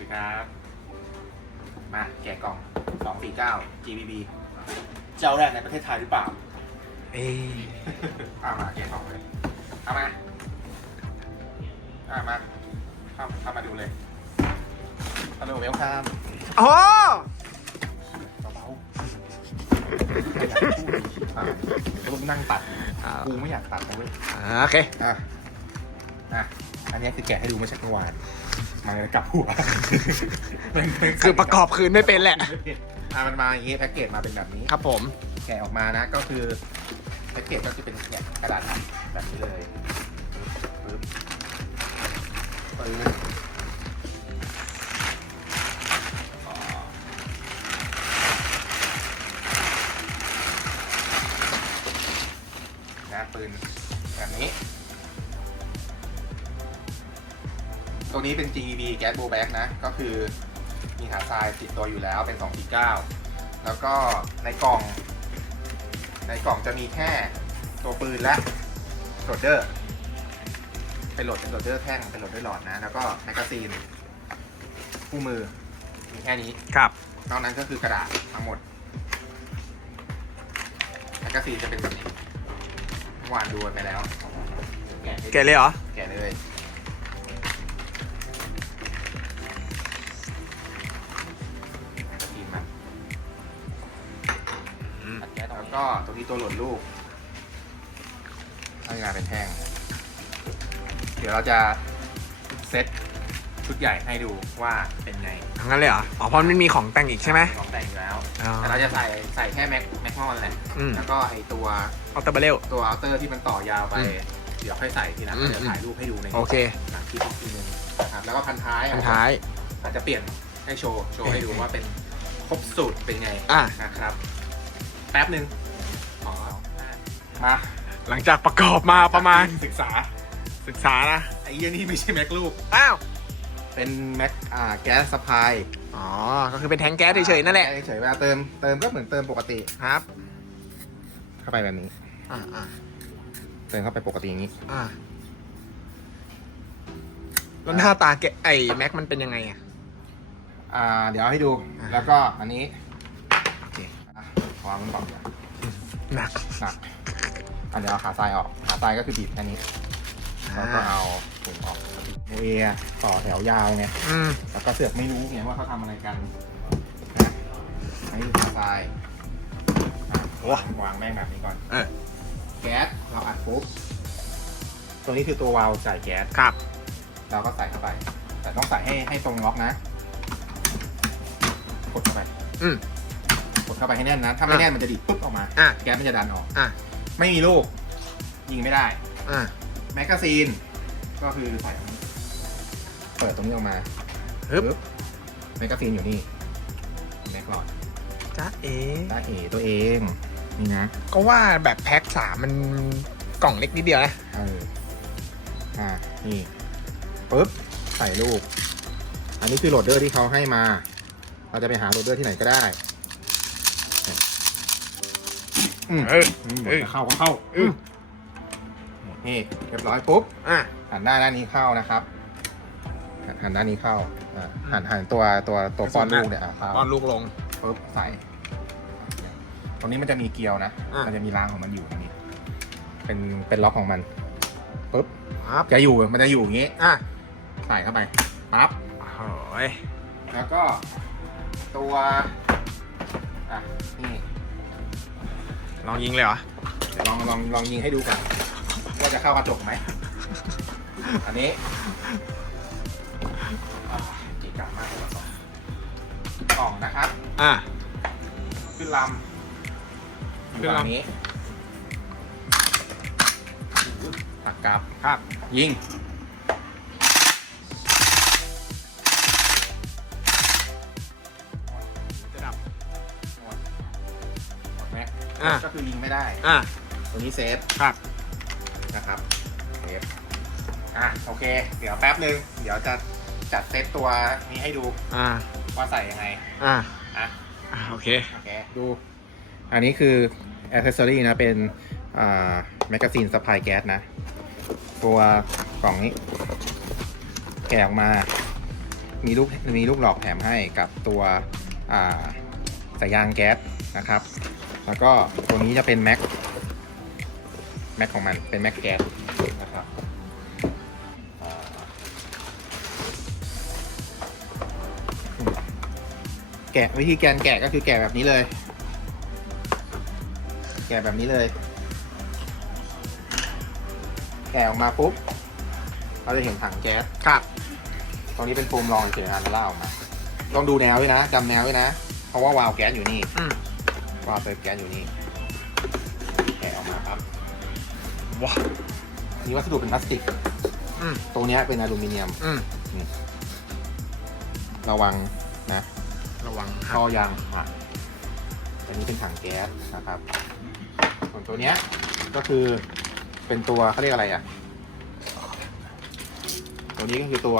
ดีครับ มาแกะกล่อง 249 GBB เจ้าแรกในประเทศไทยหรือเปล่า เอ้ยเอามาแกะกล่องเลยเอามาเอามาเข้าเข้ามาดูเลยฮัลโหลเวลคัมอ๋อเบาๆไม่อยากพูดอะแล้วมึงนั่งตัดอ่ากูไม่อยากตัดนะเว้ยโอเค อะอะ อันนี้คือแกะให้ดูเมื่อเช้าเมื่อวานมาเลยกลับหัวคือประกอบคืนไม่เป็นแหละอะมันมาอย่างงี้แพ็กเกจมาเป็นแบบนี้ ครับผม แกะออกมานะก็คือแพ็กเกจก็คือเป็นเนี่ยกระดาษแบบนี้เลยปึ๊บปึ๊บ นี้เป็น GEB Gas b o w Bag นะ ก็คือมีหาทรายติดตัวอยู่แล้วเป็น249แล้วก็ในกล่อง ในกล่องจะมีแค่ตัวปืนและโหลดเดอร์ เป็นโหลดเป็นโหลดเดอร์แท่งเป็นโหลดด้วยหลอดนะ แล้วก็แมกกาซีนคู่มือ มีแค่นี้ ครับ นอกนั้นก็คือกระดาษทั้งหมดแมกกาซีนจะเป็นแบบนี้เมื่อวานดูกันไปแล้ว แกะให้ดูเกะเลยเหรอ แกะเลย ก็ตรงนี้ตัวโหลดลูกทำงานเป็นแท่ง เดี๋ยวเราจะเซตชุดใหญ่ให้ดูว่าเป็นไงทั้งนั้นเลยเหรอ อ๋อเพราะมันมีของแต่งอีกใช่ไหมของแต่งอยู่แล้ว อ๋อ แต่เราจะใส่ใส่แค่แม็กแม็กมอนแหละ อืมแล้วก็ไอตัวเอาตะเบลเลว ตัวอัลเตอร์ที่มันต่อยาวไป อืมเดี๋ยวค่อยใส่ทีหลังอืม เดี๋ยวถ่ายรูปให้ดูในโอเคหลังคลิปอีกทีนึงนะครับแล้วก็พันท้ายอันท้าย อาจจะเปลี่ยนให้โชว์ โชว์ให้ดูว่าเป็นครบสูตรเป็นไงอะ นะครับ แป๊บหนึ่งอ๋อ มาหลังจากประกอบมาประมาณศึกษา ศึกษานะไอ้เหี้ยนี่ไม่ใช่แม็กลูก อ้าว เป็นแม็กอ่าแก๊สสปายอ๋อ ก็คือเป็นแทงแก๊สเฉยๆนั่นแหละ เฉยๆเวลาเติมเติมก็เหมือนเติมปกติครับ เข้าไปแบบนี้ อ่าอ่าเติมเข้าไปปกติอย่างนี้ อ่าแล้วหน้าตาแกะไอ้แม็กมันเป็นยังไงอะ อ่า เดี๋ยวให้ดูอ่าแล้วก็อันนี้ โอเคอะวางมันก่อนหนัก หนัก อันเดี๋ยวเอาขาทรายออก ขาทรายก็คือบีบแค่นี้แล้วก็เอาถุงออกโมเอะต่อแถวยาวไงอืมแล้วก็เสือกไม่รู้ไงว่าเขาทำอะไรกันนะอันนี้คือขาทรายอะโอ้วางแม่งแบบนี้ก่อน เออแก๊สเราอัดปุ๊บ ตัวนี้คือตัววาล์วจ่ายแก๊ส ครับ เราก็ใส่เข้าไป แต่ต้องใส่ให้ให้ตรงล็อกนะ กดเข้าไปอืม กดเข้าไปให้แน่นนะ ถ้าไม่อะ แน่นมันจะดิดปุ๊บออกมา อะ แก๊สมันจะดันออก อะ ไม่มีลูก ยิงไม่ได้ อะแมกกาซีน ก็คือใส่ตรงนี้เปิดตรงนี้ออกมาฮึบปึ๊บแมกกาซีนอยู่นี่แม็กหลอดจ้าเอ๋ได้เอตัวเองนี่นะก็ว่าแบบแพ็คสามมันกล่องเล็กนิดเดียวนะ เอออ่านี่ปึ๊บใส่ลูก อันนี้คือโหลดเดอร์ที่เขาให้มา เราจะไปหาโหลดเดอร์ที่ไหนก็ได้ อืมเอออืมเออจะเข้าก็เข้าอืมนี่เรียบร้อยปุ๊บอะหันหน้าด้านนี้เข้านะครับหันหันด้านนี้เข้าอ่าหันหันตัวตัวตัวป้อนลูกเนี่ยอะเข้า ตอนลูกลง ปุ๊บใส่ตรงนี้มันจะมีเกลียวนะ อะ มันจะมีรางของมันอยู่ตรงนี้ เป็นเป็นล็อกของมันปุ๊บครับจะอยู่มันจะอยู่อย่างงี้ อะใส่เข้าไปปั๊บโอ้ยแล้วก็ ตัว ลองยิงเลยเหรอ เดี๋ยวลองลองลองยิงให้ดูก่อนว่าจะเข้ากระจกไหม อันนี้อ่าเจีกะมากเลยว่าสองกล่องนะครับ อะ ขึ้นลำขึ้นลำฝั่งนี้ตักกลับครับ ยิง อะ ก็คือยิงไม่ได้ อะตัวนี้เซฟครับ นะครับเซฟอะโอเค เดี๋ยวแป๊บนึง เดี๋ยวจะจัดเซตตัวนี้ให้ดูอะว่าใส่ยังไงอะอะอะโอเค โอเคดู อันนี้คือ accessory นะ เป็นอ่าแมกกาซีนสปายแก๊สนะ ตัวกล่องนี้ แกะออกมา มีลูกมีลูกหลอกแถมให้กับตัวอ่าสายยางแก๊สนะครับ แล้วก็ตัวนี้จะเป็นแม็กแม็กของมันเป็นแม็กแก๊สนะครับอ่าแกะวิธีการแกะก็คือแกะแบบนี้เลย แกะแบบนี้เลย แกะออกมาปุ๊บเราจะเห็นถังแก๊สครับตรงนี้เป็นโฟมรองเฉยๆนะแล้วล่าออกมา ต้องดูแนวด้วยนะจำแนวด้วยนะ เพราะว่าวาล์วแก๊สอยู่นี่อืมวาเติมแก๊สอยู่นี่แกะออกมาครับว้านี่วัสดุเป็นพลาสติกอืมตรงเนี้ยเป็นอลูมิเนียม อืมระวังนะระวังครัท่บอยางหักอันนี้เป็นถังแก๊สนะครับ ส่วนตัวเนี้ยก็คือเป็นตัวเขาเรียกอะไรอะ ตัวนี้ก็คือตัว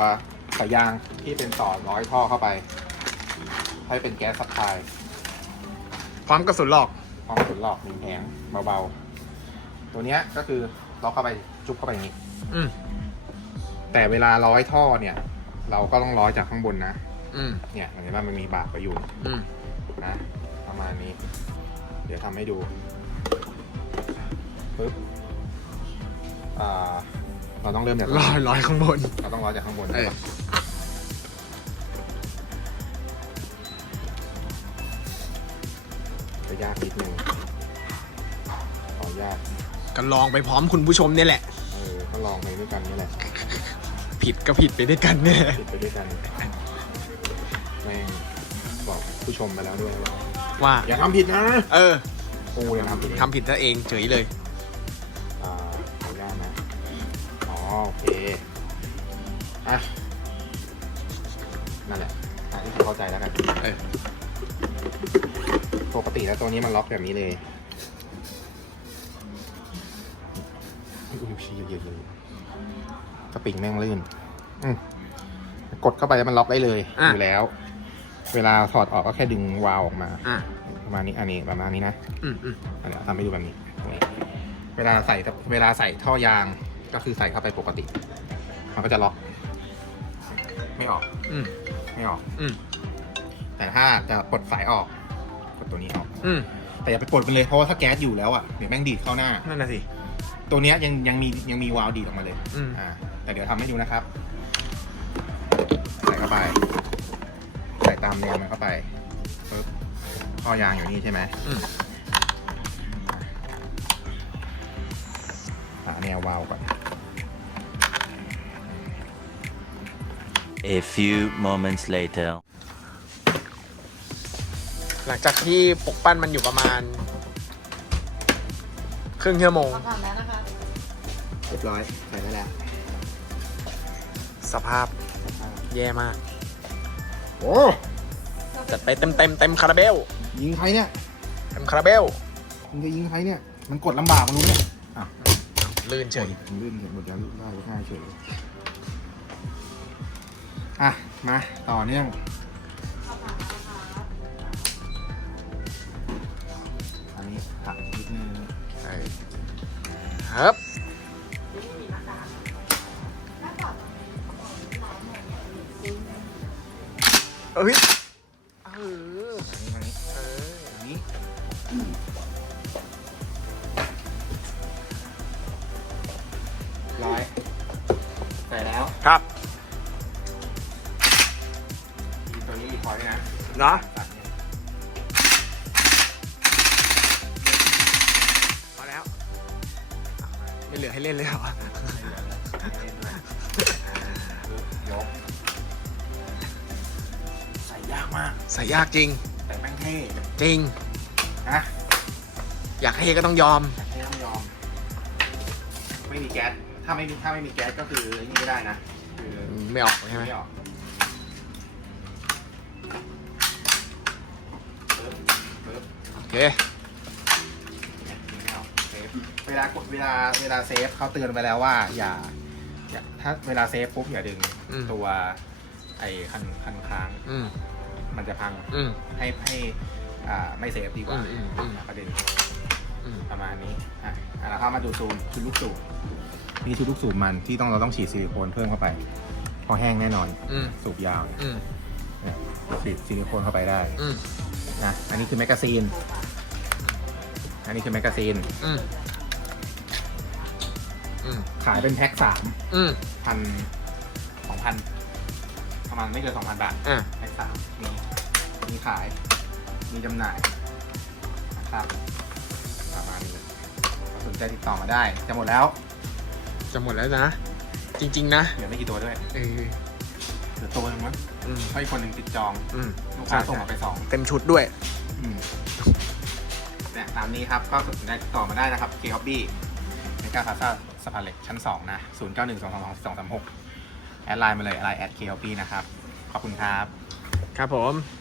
สายยางที่เป็นต่อร้อยท่อเข้าไป ให้เป็นแก๊สซัพพลาย ร้อมกระสุนหลอกพร้อมสุดหลอกหนึ่งแผงเบาๆ ตัวเนี้ยก็คือล็อกเข้าไปจุ๊บเข้าไปอย่างนี้ อืมแต่เวลาร้อยท่อเนี่ย เราก็ต้องร้อยจากข้างบนนะ อืมเนี่ยเห็นว่ามันมีบากไปอยู่อืมนะประมาณนี้ เดี๋ยวทำให้ดูปึ๊บอ่าเราต้องเริ่มจากลอยลอยข้างบน เราต้องร้อยจากข้างบนเออจะ ยากนิดนึงขออนุญาตก็ลองไปพร้อมคุณผู้ชมเนี่ยแหละ เออก็ลองไปด้วยกันนี่แหละผิดก็ผิดไปด้วยกันเนี่ย ติดไปด้วยกันแม่งบอกผู้ชมไปแล้วด้วยว่าว่า อย่าทำผิดนะเออกูอย่าทำผิดทำผิดซะเองเฉยเลย อ่าขออนุญาตนะอ๋อโอเคอะนั่นแหละอะที่เข้าใจแล้วกันเออ ปกติแล้วตัวนี้มันล็อกแบบนี้เลยอุ้ยชี้เยอะๆเลยสปริงแม่งลื่นอืมกดเข้าไปแล้วมันล็อกได้เลยอะอยู่แล้ว เวลาถอดออกก็แค่ดึงวาล์วออกมาอะประมาณนี้อันนี้ประมาณนี้นะอืมอืมอันนี้ทำให้ดูแบบนี้นี่เวลาใส่เวลาใส่ท่อยางก็คือใส่เข้าไปปกติ มันก็จะล็อก ไม่ออก อืมไม่ออก อืมแต่ถ้าจะปลดสายออกกด ตัวนี้ออก อืมแต่อย่าไปปลดมันเลยเพราะว่าถ้าแก๊สอยู่แล้วอะเดี๋ยวแม่งดีดเข้าหน้า นั่นน่ะสิ ตัวเนี้ยยังยังมียังมีวาล์วดีดออกมาเลยอืม อ่าแต่เดี๋ยวทำให้ดูนะครับ ใส่เข้าไป ใส่ตามแนวมันเข้าไปปึ๊บท่อยางอยู่นี่ใช่ไหมอืมหาแนววาล์วก่อน A few moments later. หลังจากที่ปลุกปั้นมันอยู่ประมาณ ครึ่งชั่วโมงขอผ่านแล้วนะคะเรียบร้อยใส่ได้แล้วสภาพแย่มาก โอ้จัดไปเต็มเต็มเต็มคาราเบลยิงใครเนี่ยเต็มคาราเบลมึงจะยิงใครเนี่ย มันกดลำบากมึงรู้ไหมอะลื่นเฉยผมลื่นเห็นหมดแล้วลื่นได้ง่ายเฉยอะมาต่อเนื่อง เออครับเอ้ยเอออันนี้เออนนี้ร้อยใส่แล้วครับมีตัวนี้รีคอยด้วยนะ เนาะ ลือให้เล่นเลยเหรอไม่เหลือแล้วไม่เล่นด้วยปึ๊บยกใส่ยากมาก ใส่ยากจริง แต่แม่งเท่จริง นะอยากให้ก็ต้องยอม แต่เท่ต้องยอม ไม่มีแก๊ส ถ้าไม่มีถ้าไม่มีแก๊สก็คือนี่ไม่ได้นะ คือไม่ออกใช่ไหมไม่ออกปึ๊บปึ๊บโอเค เนี่ยยิงไม่ออกเซฟ เวลากดเวลาเวลาเซฟเขาเตือนไปแล้วว่า อย่าอย่าถ้าเวลาเซฟปุ๊บอย่าดึงอืม ตัวไอ้คันคันค้างอืมมันจะพังอืมให้ให้อ่าไม่เซฟดีกว่าอืมอืมอืมประเด็นอืมประมาณนี้อะอะแล้วเข้ามาดูซูมชุดลูกสูบนี่ชุดลูกสูบมันที่ต้องเราต้องฉีดซิลิโคนเพิ่มเข้าไปอแห้งแน่นอนอืมสูบยาวอืมเนี่ยฉีดซิลิโคนเข้าไปได้อืมนะอันนี้คือแมกกาซีน อันนี้คือแมกกาซีน อืม อืมขายเป็นแพ็คสามอืมพันสองพันประมาณไม่เกินสองพันบาทอะแพ็คสามมีมีขาย มีจำหน่ายนะครับประมาณนี้ถ้าสนใจติดต่อมาได้ จะหมดแล้ว จะหมดแล้วนะ จริง ๆ นะเหลือไม่กี่ตัวด้วยเออเหลือตัวหนึงมั้งอืมเพราะอีกคนหนึ่งติดจองอืมลูกค้าส่งมาไปสองเต็มชุดด้วย อืมเนี่ยตามนี้ครับก็สนใจติดต่อมาได้นะครับเคฮอบบี้ในการพาซา สะพานเหล็กชั้น 2 นะ 0 9 1 2 2 2 2 3 6 แอดไลน์มาเลย ไลน์แอดเคฮอบบี้นะครับ ขอบคุณครับ ครับผม